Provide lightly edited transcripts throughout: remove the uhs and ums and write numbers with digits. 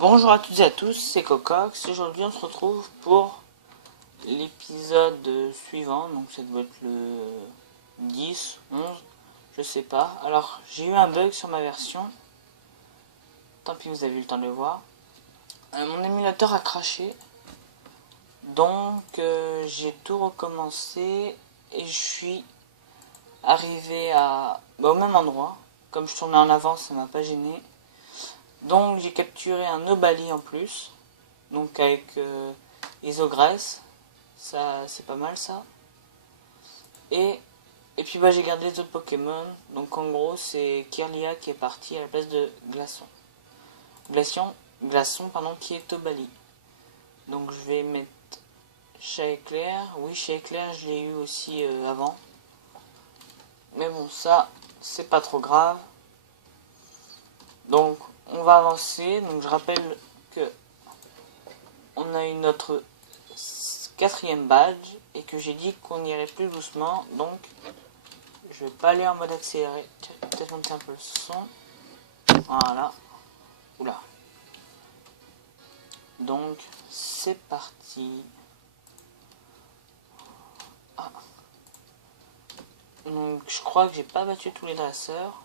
Bonjour à toutes et à tous, c'est Cocox. Aujourd'hui on se retrouve pour l'épisode suivant, donc ça doit être le 10, 11, je sais pas. Alors j'ai eu un bug sur ma version, tant pis vous avez eu le temps de le voir. Mon émulateur a craché, donc j'ai tout recommencé et je suis arrivé au même endroit. Comme je tournais en avant, ça m'a pas gêné. Donc j'ai capturé un Nobali en plus, donc avec Isogress, ça c'est pas mal ça. Et, et puis j'ai gardé les autres Pokémon, donc en gros c'est Kirlia qui est parti à la place de Glaçon. Glaçon pardon, qui est Tobali. Donc je vais mettre Chat Éclair, oui Chat Éclair je l'ai eu aussi avant. Mais bon ça c'est pas trop grave. Donc on va avancer, donc je rappelle que on a eu notre 4e badge et que j'ai dit qu'on irait plus doucement, donc je vais pas aller en mode accéléré. Peut-être monter un peu le son. Voilà. Oula. Donc c'est parti. Ah. Donc je crois que j'ai pas battu tous les dresseurs.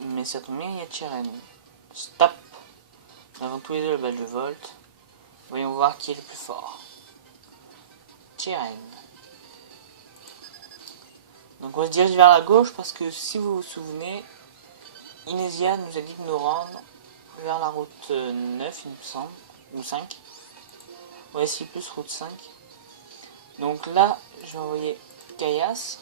Mais ça tombe bien, il y a Chiren. Stop. Nous avons tous les deux le badge de Volt. Voyons voir qui est le plus fort. Chiren. Donc on se dirige vers la gauche parce que si vous vous souvenez, Inésia nous a dit de nous rendre vers la route 9 il me semble, ou 5. Ouais si plus route 5. Donc là je vais envoyer Kaias.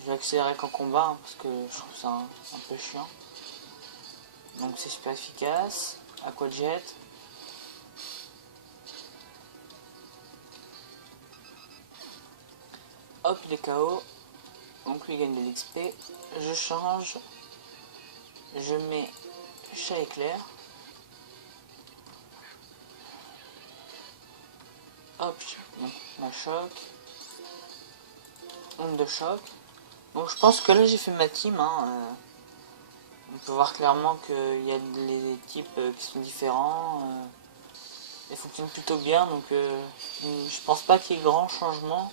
Je vais accélérer qu'en combat hein, parce que je trouve ça un peu chiant. Donc c'est super efficace. Aquajet. Hop il est KO. Donc lui il gagne de l'XP. Je change. Je mets Chat Éclair. Hop, donc ma choc. Onde de choc. Donc je pense que là j'ai fait ma team. Hein, on peut voir clairement qu'il y a des types qui sont différents. Ils fonctionnent plutôt bien. Donc je pense pas qu'il y ait grand changement.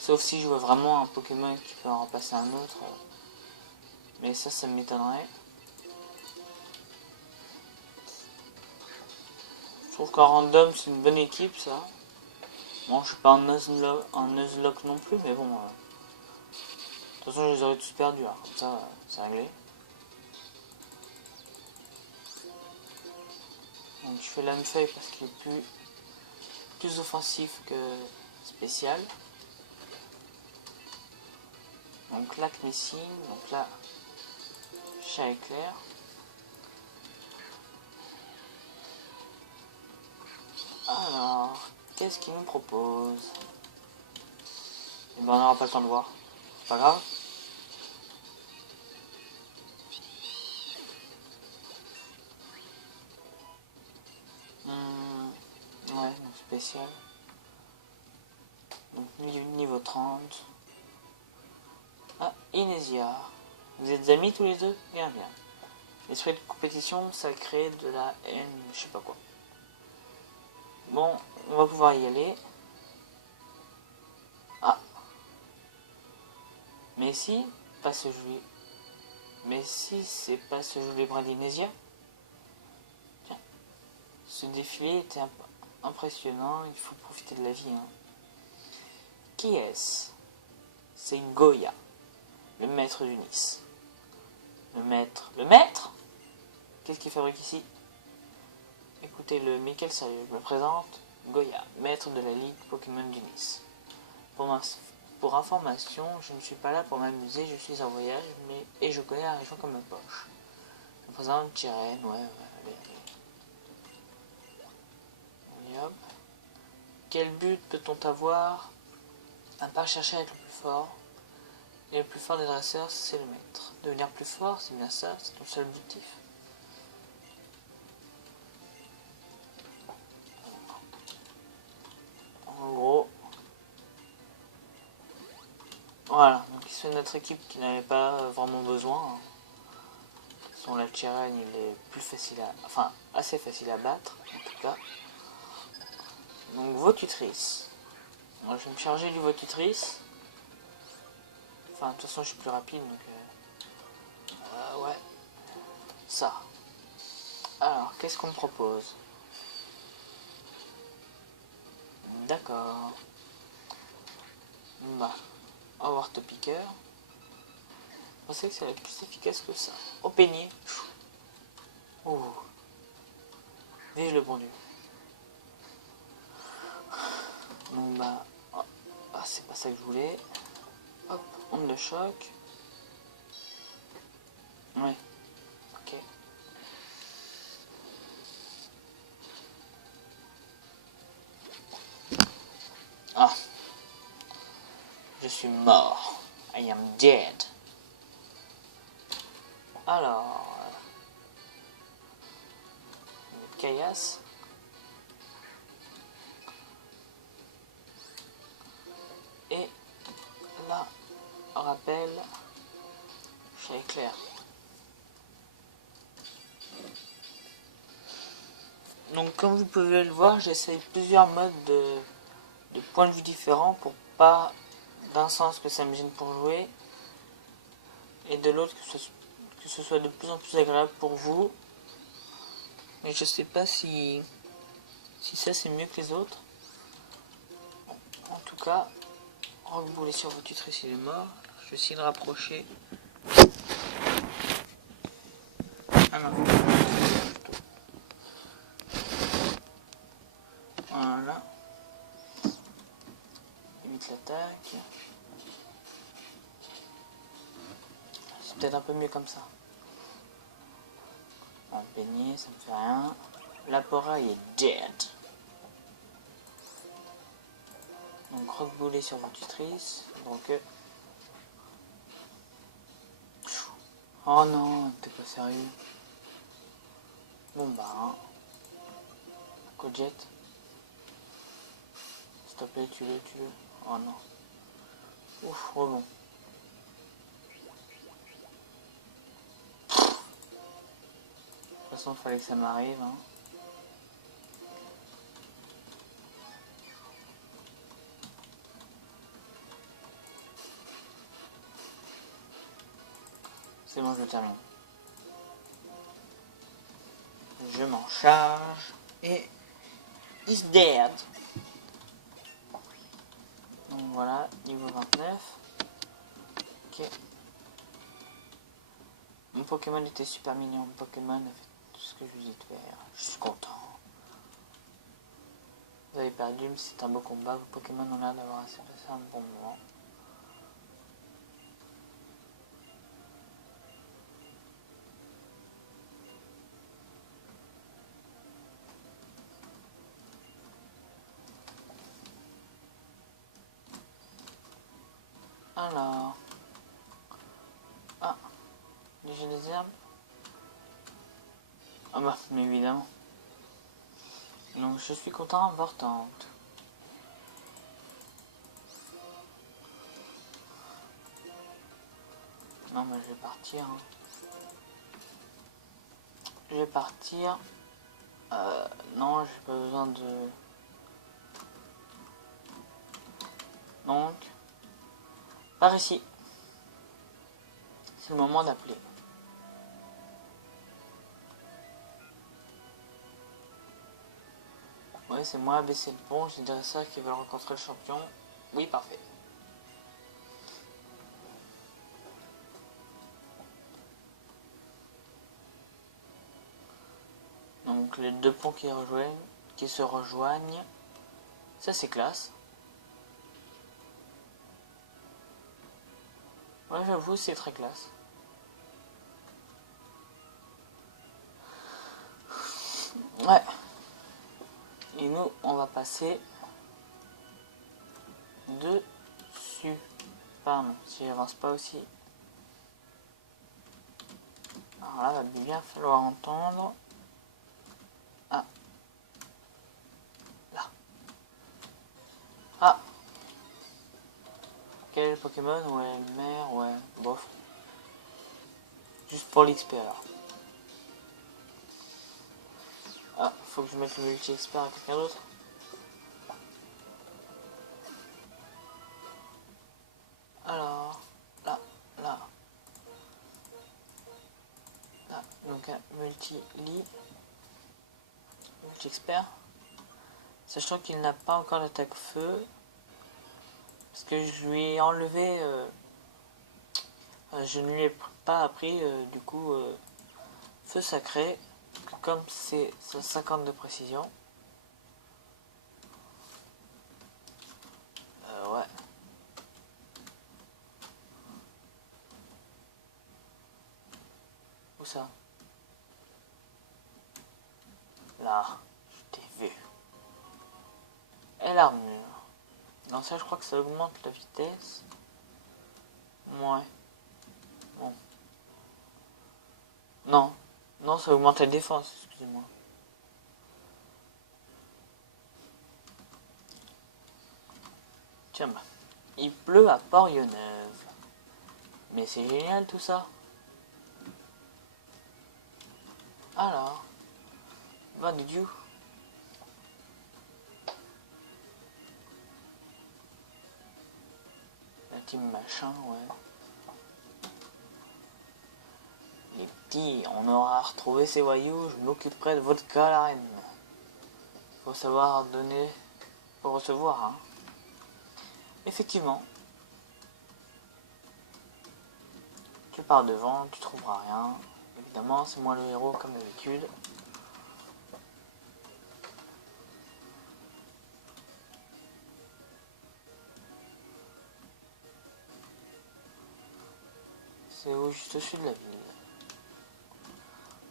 Sauf si je vois vraiment un Pokémon qui peut en remplacer un autre. Mais ça m'étonnerait. Je trouve qu'en random c'est une bonne équipe ça. Bon je suis pas en Nuzlocke non plus mais bon. De toute façon je les aurais tous perdus. Hein. Comme ça c'est réglé. Donc je fais Lamefeuille parce qu'il est plus offensif que spécial. Donc là Missing, donc là Chat Éclair. Alors, qu'est-ce qu'il nous propose? Et ben on n'aura pas le temps de voir. C'est pas grave. Ouais, donc spécial. Donc niveau 30. Ah, Inésia. Vous êtes amis tous les deux? Bien, bien. L'esprit de compétition, ça crée de la haine, je sais pas quoi. Bon, on va pouvoir y aller. Ah. Mais si, pas ce jeu. Mais si, c'est pas ce joli brin d'Inésia. Tiens. Ce défilé était impressionnant, il faut profiter de la vie. Hein. Qui est-ce? C'est Goya, le maître du Nice. Le maître? Le maître? Qu'est-ce qu'il fabrique ici? Écoutez-le, mais quel sérieux, je me présente, Goya, maître de la Ligue Pokémon du Nice. Pour information, je ne suis pas là pour m'amuser, je suis en voyage, et je connais la région comme ma poche. Je me présente Chiren, ouais, allez. Hop. Quel but peut-on avoir à part chercher à être le plus fort? Et le plus fort des dresseurs, c'est le maître. Devenir plus fort, c'est bien ça, c'est ton seul objectif. En gros, voilà, donc il se c'est notre équipe qui n'avait pas vraiment besoin. Son Lacheren, il est plus facile à... Enfin, assez facile à battre, en tout cas. Donc, Votutrice. Moi, je vais me charger du Votutrice. Enfin, de toute façon, je suis plus rapide, donc... ouais. Ça. Alors, qu'est-ce qu'on me propose? D'accord. Bah, Howard Picker. Je pensais que ça allait être plus efficace que ça. Au peigné. Ouh. Vive le bon Dieu. Donc bah... Oh. Ah, c'est pas ça que je voulais. Hop, onde de choc. Ouais. Ok. Ah. Je suis mort. I am dead. Alors... Caillasse. Et là, rappel, chez Éclair. Donc comme vous pouvez le voir, j'essaye plusieurs modes de points de vue différents pour pas d'un sens que ça me gêne pour jouer et de l'autre que ce soit de plus en plus agréable pour vous. Mais je sais pas si ça c'est mieux que les autres. En tout cas, Roqueboulet sur votre tutrice, il est mort. Je vais essayer de rapprocher. Alors, voilà. Évite l'attaque. C'est peut-être un peu mieux comme ça. Un peigné, ça me fait rien. Lapora il est dead. Donc Roqueboulet sur votre tutrice. Donc oh non, t'es pas sérieux. Bon bah hein. Cojet. S'il te plaît, tue-le. Oh non. Ouf, rebond. De toute façon, il fallait que ça m'arrive. Hein. C'est bon, je le termine. Je m'en charge. Et is dead. Donc voilà, niveau 29. Ok. Mon Pokémon était super mignon. Mon Pokémon a fait tout ce que je lui ai dit de faire. Je suis content. Vous avez perdu, mais c'est un beau combat. Vos Pokémon ont l'air d'avoir assez passé un bon moment. Alors. Ah. Léger des herbes. Ah bah, mais évidemment. Donc je suis content, importante. Non mais je vais partir. Hein. Je vais partir. Non, j'ai pas besoin de... Donc, par ici. C'est le moment d'appeler. Oui, c'est moi, baisser le pont. J'ai dirais ça qui veulent rencontrer le champion. Oui, parfait. Donc les deux ponts qui se rejoignent. Ça c'est classe. Ouais, j'avoue, c'est très classe. Ouais. Et nous, on va passer dessus. Pardon, si j'avance pas aussi. Alors là, va bien falloir entendre. Ah. Là. Ah. quel Pokémon? Ouais, mère, ouais, bof. Juste pour l'XP alors. Ah, faut que je mette le multi-expert à quelqu'un d'autre. Alors, là, là, là, donc un multi-expert. Sachant qu'il n'a pas encore d'attaque feu. Parce que je lui ai enlevé... je ne lui ai pas appris, du coup, feu sacré. Comme c'est 50 de précision. Ouais. Où ça? Là, je t'ai vu. Et l'armure. Non, ça, je crois que ça augmente la vitesse. Ouais. Bon. Non. Non, ça augmente la défense, excusez-moi. Tiens, bah. Il pleut à Port-Yonneuve. Mais c'est génial tout ça. Alors. Va de Dieu. La team machin, ouais. Les petits, on aura retrouvé ces voyous, je m'occuperai de votre cas, la reine. Faut savoir donner pour recevoir, hein. Effectivement. Tu pars devant, tu trouveras rien. Évidemment, c'est moi le héros comme d'habitude. C'est où? Juste au sud de la ville.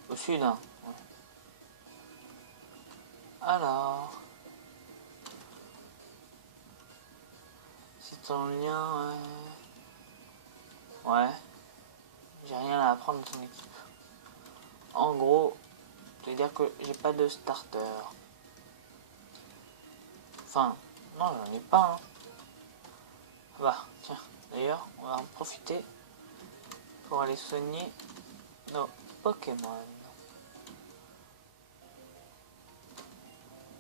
Au sud, hein. Ouais. Alors. C'est ton lien, ouais. J'ai rien à apprendre de ton équipe. En gros, je veux dire que j'ai pas de starter. Enfin, non, j'en ai pas, hein. Bah, tiens, d'ailleurs, on va en profiter pour aller soigner nos Pokémon.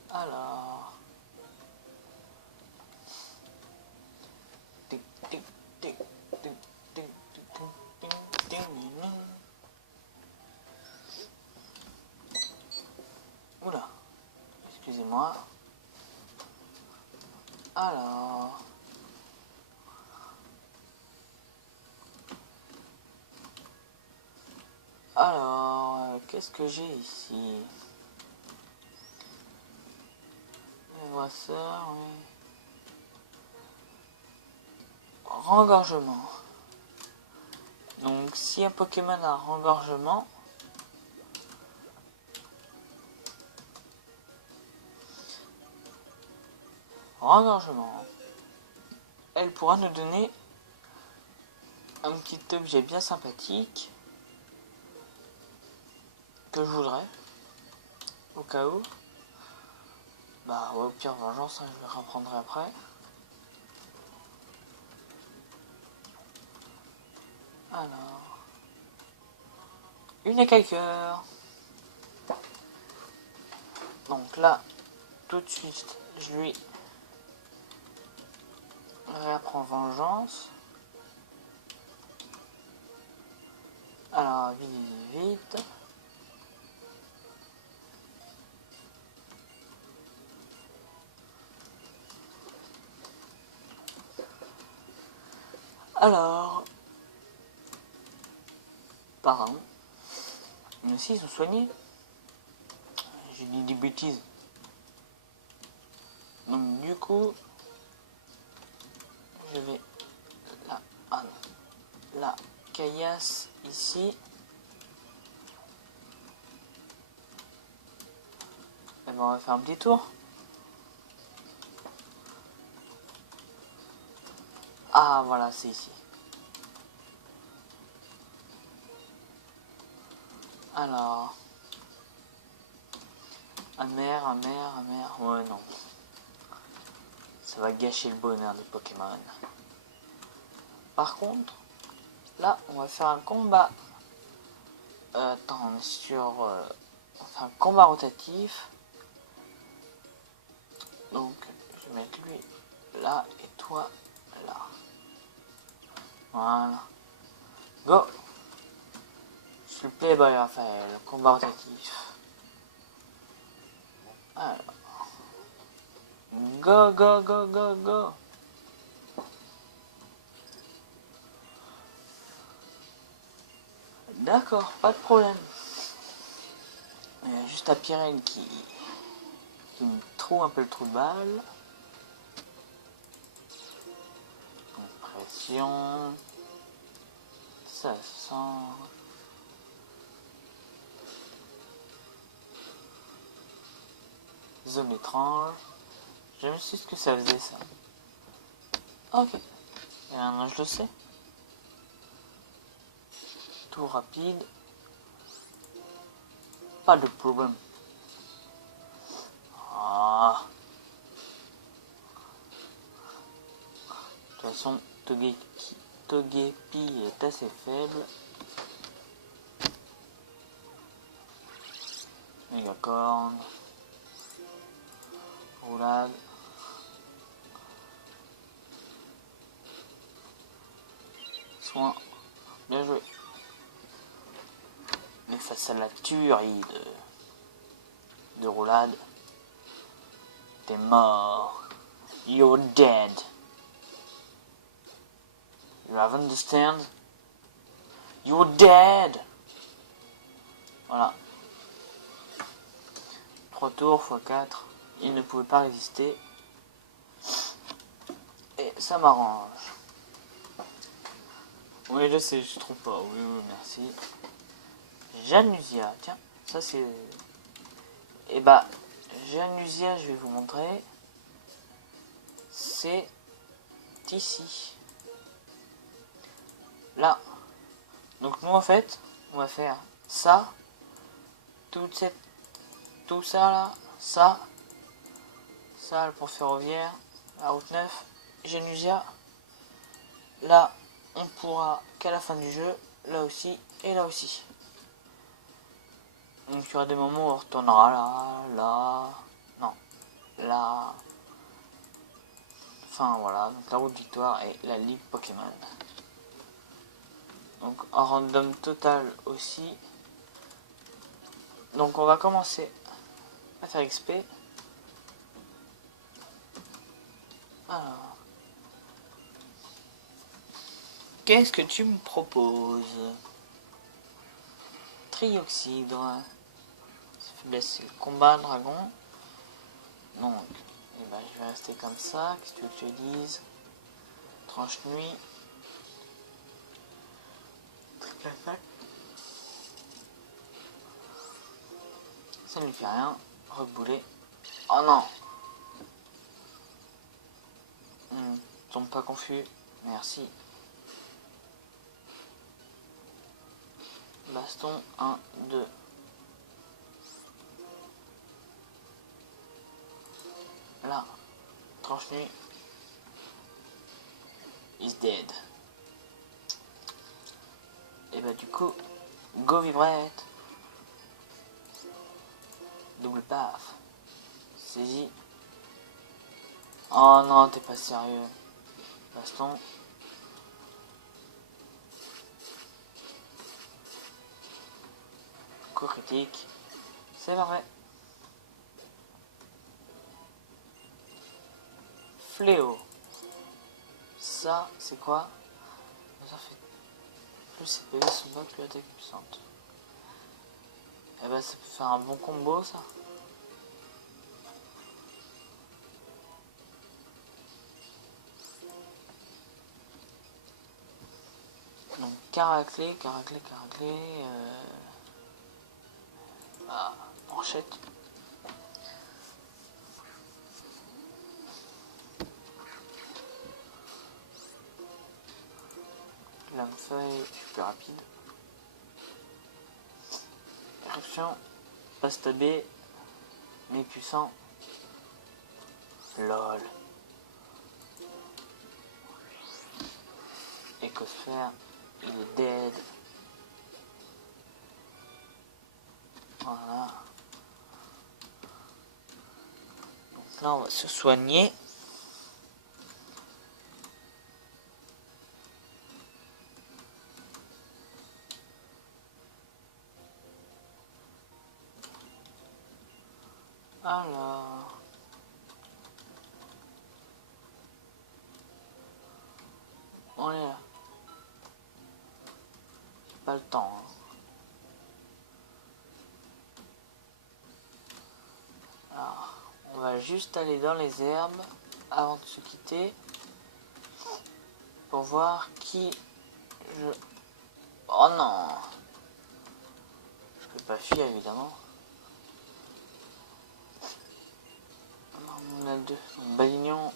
Alors. Oula, excusez-moi. Alors. Alors, qu'est-ce que j'ai ici? On voit ça, oui. Rengorgement. Donc, si un Pokémon a rengorgement, elle pourra nous donner un petit objet bien sympathique que je voudrais, au cas où. Bah, ouais, au pire, vengeance, hein, je le reprendrai après. Alors, une écaille cœur. Donc là, tout de suite, je lui réapprends vengeance. Alors, vite. Alors, pardon. Mais si, ils sont soignés. J'ai dit des bêtises. Donc du coup, je vais la caillasse ici. Et ben on va faire un petit tour. Ah voilà, c'est ici. Alors, amer. Ouais non. Ça va gâcher le bonheur des Pokémon. Par contre, là, on va faire un combat. Attends, on est sur... on fait un combat rotatif. Donc, je vais mettre lui là et toi là. Voilà. Go! S'il vous plaît, bah, Raphaël, combat rotatif. Alors. Go, go, go, go, go! D'accord, pas de problème. Il y a juste la Pyrène qui me trouve un peu le trou de balle. Pression. Ça sent. Zone étrange. Je me suis dit ce que ça faisait ça. Ok. Et maintenant je le sais. Tout rapide. Pas de problème. Ah. De toute façon, Togepi est assez faible. Mégacorn. Roulade. Soin. Bien joué. Mais face à la tuerie de Roulade, t'es mort. You're dead. You have understand? You're dead. Voilà. 3 tours x 4. Il ne pouvait pas résister. Et ça m'arrange. Oui, je sais, je trouve pas. Oui, oui, merci. Janusia. Tiens, ça c'est... Et bah, Janusia, je vais vous montrer. C'est ici. Là. Donc nous en fait, on va faire ça. Tout ça là. Ça. Ça, le pont ferroviaire. La route 9. Janusia. Là, on pourra qu'à la fin du jeu. Là aussi et là aussi. Donc il y aura des moments où on retournera là. Non. Là. Enfin voilà, donc la route victoire et la ligue Pokémon. Donc en random total aussi. Donc on va commencer à faire XP. Alors. Qu'est-ce que tu me proposes? Trioxydre. Faiblesse, c'est le combat dragon. Donc, eh ben, je vais rester comme ça. Qu'est-ce que tu veux que je te dise? Tranche nuit. Triple attaque. Ça ne lui fait rien. Rebouler. Oh non! Tombe pas confus. Merci. Baston 1, 2. Là. Tranche nuit. Is dead. Et bah du coup, go vibrette. Double paf. Saisie. Oh non, t'es pas sérieux. Baston. Coup critique. C'est vrai. Fléau. Ça, c'est quoi? Ça fait plus CPV son bas, plus attaque puissante. Et bah ça peut faire un bon combo ça. Donc caraclé. Ah, manchette. Lame-feuille, plus rapide. Éruption. Pasta B. Mais puissant. LOL. Écosphère, il est dead. Voilà. Donc là on va se soigner. Alors, on est là. J'ai pas le temps. Hein. Alors, on va juste aller dans les herbes avant de se quitter pour voir qui je... Oh non! Je peux pas fuir évidemment. On a deux. Balignon.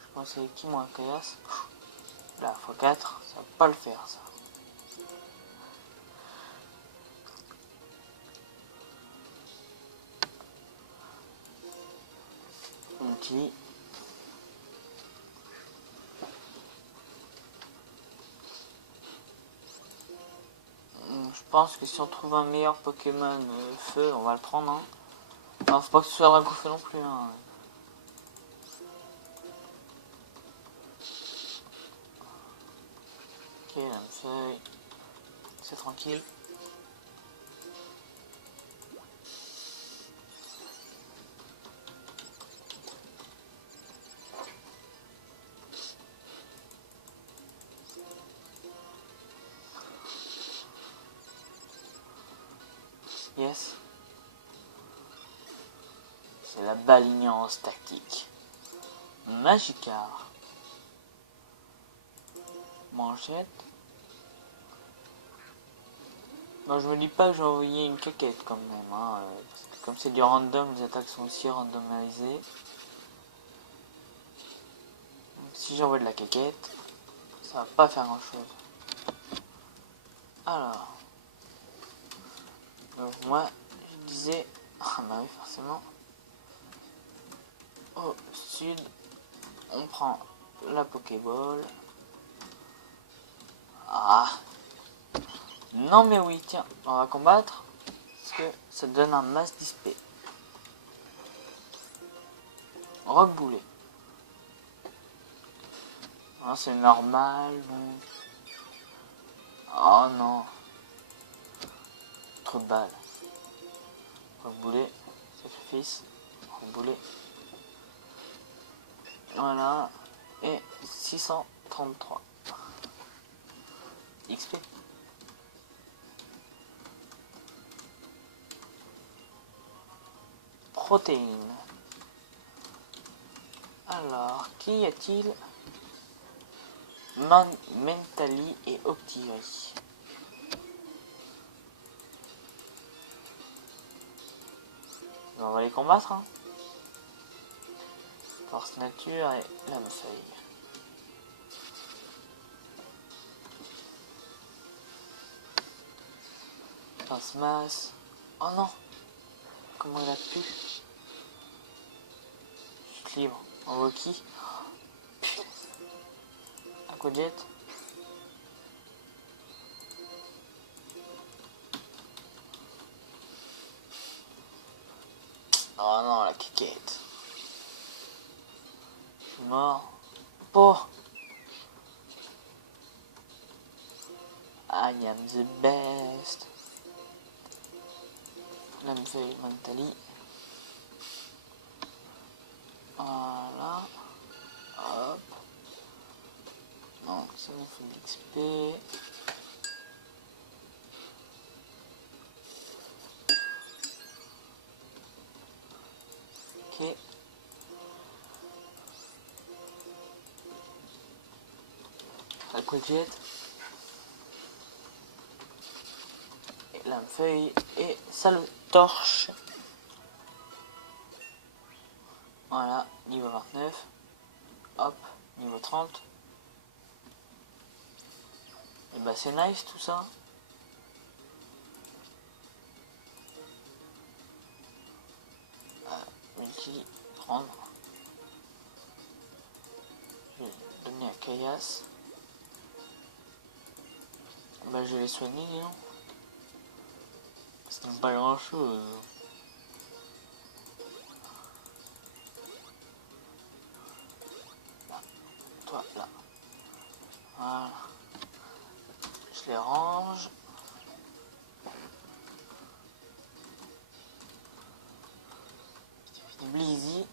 Je pense c'est qui moi, Kaias? Là, x4, ça va pas le faire ça. Outil. Je pense que si on trouve un meilleur Pokémon feu, on va le prendre. Hein. Alors, faut pas que ce soit Dragofeu non plus. Hein. Ok, Lamefeuille. C'est tranquille. Yes. C'est la balignance tactique. Magikarp. Manchette. Bon, je me dis pas que j'ai envoyé une caquette quand même. Hein, parce que comme c'est du random, les attaques sont aussi randomisées. Donc, si j'envoie de la caquette, ça va pas faire grand chose. Alors. Donc moi, je disais... Ah bah oui, forcément. Au sud, on prend la Pokéball. Ah. Non mais oui, tiens, on va combattre. Parce que ça donne un masse d'XP. Rock boulet. Ah, c'est normal. Donc... Oh non. Trop de balles. Rock boulet. Sacrifice. Rock boulet. Voilà. Et 633 XP. Protéines. Alors, qui y a-t-il? Mentally et Octillerie. On va les combattre. Hein. Force nature et Lamefeuille. Force masse. Oh non. Comment il a pu? Chute libre. On voit qui? Aquajet. Oh non, la quiquette. Je suis mort. Oh. I am the best. Lamefeuille, Mentally. Voilà. Hop. Donc ça nous fait de l'XP. Ok. Aquajet. Et Lamefeuille et Salotorche. Voilà, niveau 29. Hop, niveau 30. Et bah c'est nice tout ça. Multi, prendre. Je vais donner à Kaias. Bah je vais soigner, non? C'est pas grand chose. Toi là. Voilà. Je les range. Blizzy.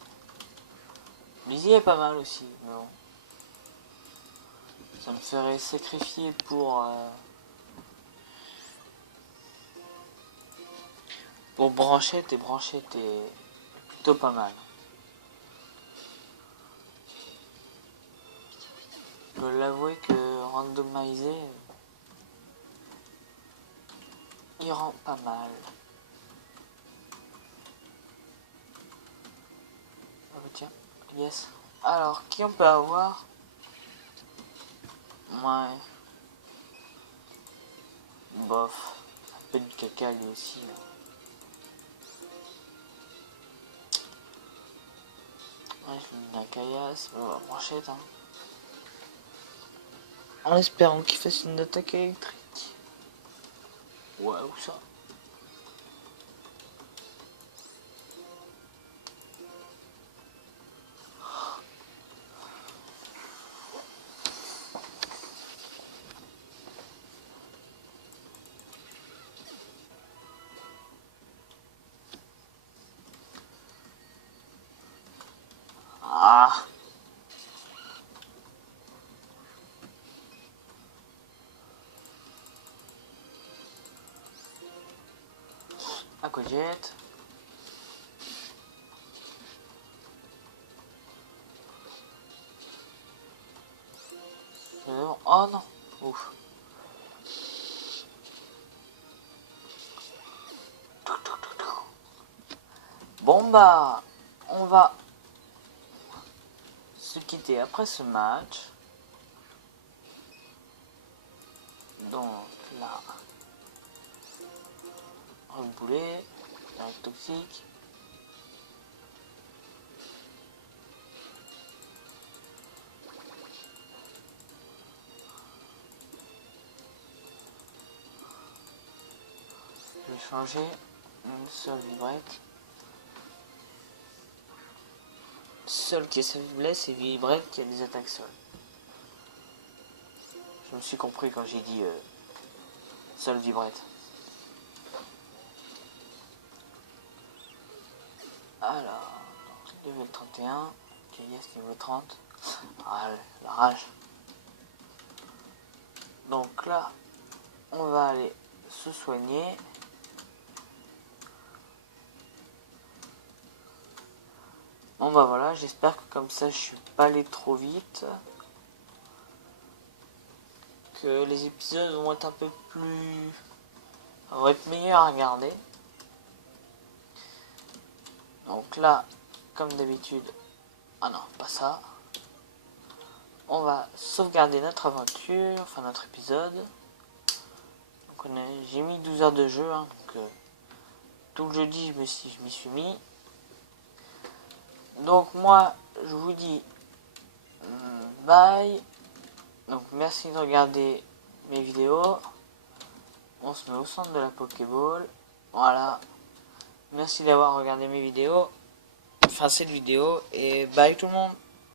Blizzy est pas mal aussi, mais bon. Ça me ferait sacrifier pour Branchette, et Branchette est plutôt pas mal. Je dois l'avouer que randomiser, il rend pas mal. Ah bah tiens, yes. Alors, qui on peut avoir? Ouais. Bof. Un peu de caca lui aussi. Là. Ouais, je lui mets la caillasse. Branchette, hein. En espérant qu'il fasse une attaque électrique. Ouais, où ça? Ah! Aquajet. Oh non! Ouf! Bon bah, on va se quitter après ce match. Donc là, un boulet, un toxique. Je vais changer une seule vibrette. Seul qui a sa faiblesse, c'est vibrette qui a des attaques sol. Je me suis compris quand j'ai dit seul vibrette. Alors, level 31, yes, niveau 30. Ah, la rage. Donc là, on va aller se soigner. Bon bah voilà, j'espère que comme ça je suis pas allé trop vite. Que les épisodes vont être un peu plus... vont être meilleurs à regarder. Donc là, comme d'habitude... Ah non, pas ça. On va sauvegarder notre aventure, enfin notre épisode. Donc j'ai mis 12 heures de jeu, hein, donc tout le jeudi je m'y suis mis. Donc moi, je vous dis bye. Donc merci de regarder mes vidéos. On se met au centre de la Pokéball. Voilà. Merci d'avoir regardé mes vidéos. Enfin cette vidéo. Et bye tout le monde.